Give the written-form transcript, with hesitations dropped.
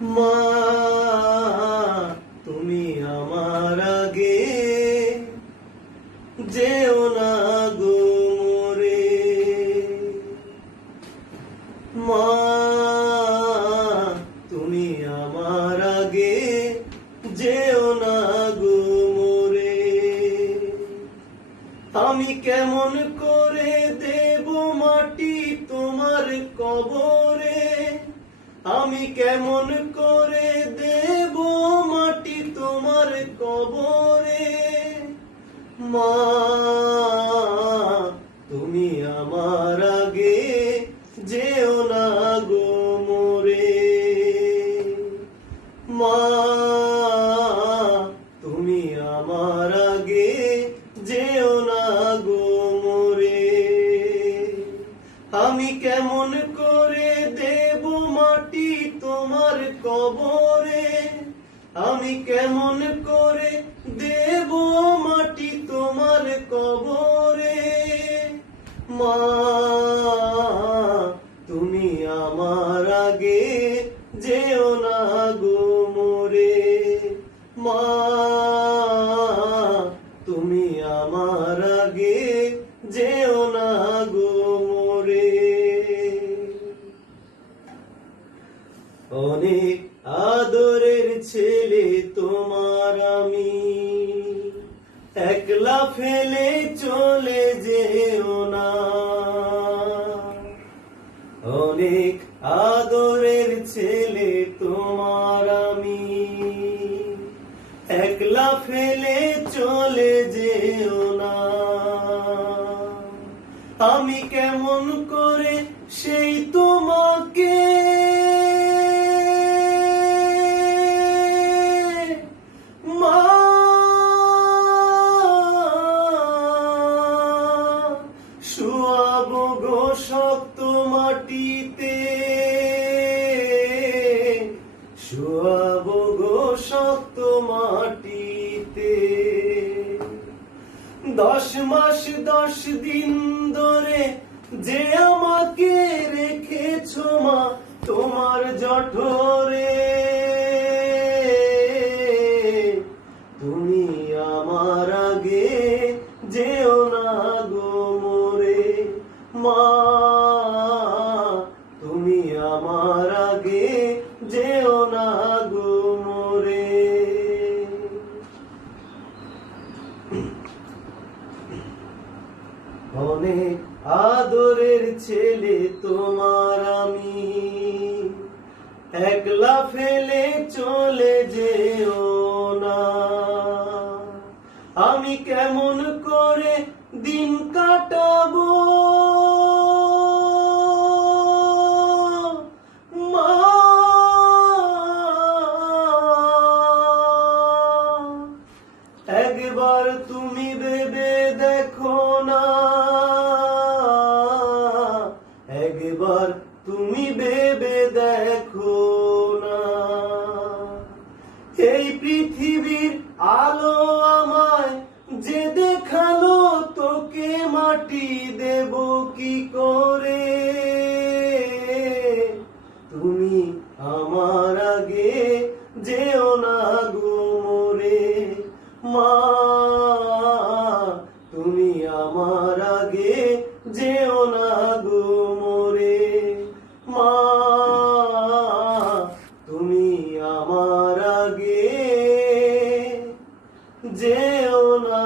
মা তুমি আমার আগে যেও না গো মোরে। মা তুমি আমার আগে যেও না গো মোরে। আমি কেমন করে দেব মাটি তোমার কবরে, আমি কেমন করে দেব মাটি তোমার কবরে। মা তুমি আমার আগে যেও না গো মোরে। মা তুমি আমার আগে যেও না গো মোরে। আমি কেমন করে দেব মাটি তোমার কবরে, আমি কেমন করে দেব মাটি তোমার কবরে। মা তুমি আমার আগে যেও না গো মোরে। মা তুমি আমার আগে যেও না গো মোরে। অনেক আদরের ছেলে তোমার আমি, একলা ফেলে চলে যেও না। অনেক আদরের ছেলে তোমার আমি, একলা ফেলে চলে যেও না। আমি কেমন করে সেই তোমাকে মা শুয়াবো গো শক্ত মাটিতে, শুয়াবো গো শক্ত মাটিতে। 10 মাস 10 দিন ধরে যে আমাকে রেখেছো মা তোমার জঠরে। তুমি আমার আগে যেও না গো মোরে। মা তুমি আমার আগে যেও না গো মোরে। অনেক আদরের ছেলে তোমার আমি, একলা ফেলে চলে যেও না। আমি কেমন করে দিন কাটাবো মা, একবার তুমি ভেবে দেখো না, একবার তুমি ভেবে দেখো না। এই পৃথিবীর আলো আমায় যে দেখালো, তোকে মাটি দেব কি করে। তুমি আমার আগে যেও না গো মোরে। মা তুমি আমার আগে যেও না গো মোরে। মা তুমি আমার আগে যেও না